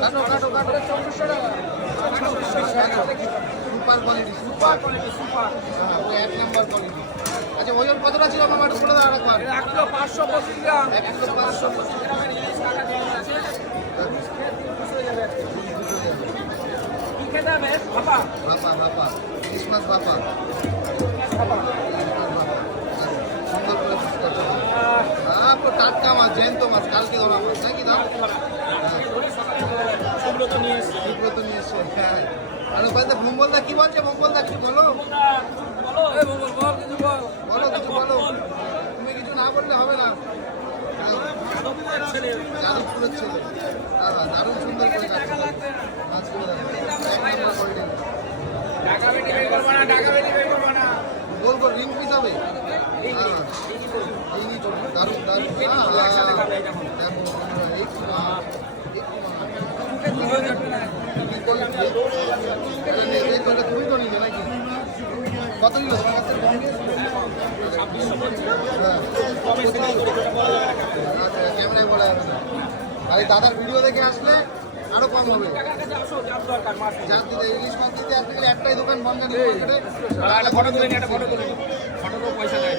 কাটো কাটো কাটো 2400 টাকা। Super quality super quality super, হ্যাঁ পুরো এক নাম্বার কোয়ালিটি। আচ্ছা ওজন কতটা ছিল আমার একটু বলে দাও আরেকবার। 1 কিলো 525 গ্রাম। 1 কিলো 525 গ্রামের ইলিশ কাটা দেওয়া আছে। কি খেতে হবে বাবা? বাবা বাবা ক্রিসমাস বাবা বাবা সুন্দর করে ফুচকা চলে। হ্যাঁ পুরো টাটকা মাছ, জ্যান্ত মাছ, কালকে ধরা মাছ নাকি দাম? সুব্রত নিয়ে এসেছি। সুব্রত নিয়ে এসছে। হ্যাঁ আর ওখানে ভোম্বলদা কি বলছে? ভোম্বলদা কিছু বলো, বলো এই বল বল কিছু বল। বলো কিছু বলো। তুমি কিছু না বললে হবে না। যাদবপুরের ছেলে। যাদবপুরের ছেলে, হ্যাঁ দারুণ সুন্দর করে টাকা লাগবে না। মাছগুলো দেখো, এক নম্বর কোয়ালিটি। ঢাকা বেটি বের করবো না, ঢাকা বেটি বের করবো না। গোল গোল রিং পিস হবে। হ্যাঁ এই দারুণ দারুণ। হ্যাঁ একসাথে খাবে এটা হলো। দেখো এই কি মাছ, এই কি মাছ। তুমি তো নিলে নাকি? কত নিল তোমার কাছে? আচ্ছা ক্যামেরায় বলা যাবে না। আর এই দাদার ভিডিও দেখে আসলে আরো কম হবে। যার দিতে ইলিশ মাছ দিতে আসতে গেলে একটাই দোকান বন্ধ নেই। ফটো তুলে নি, একটা ফটো তুলে নি। ফটো তো পয়সা দেয়।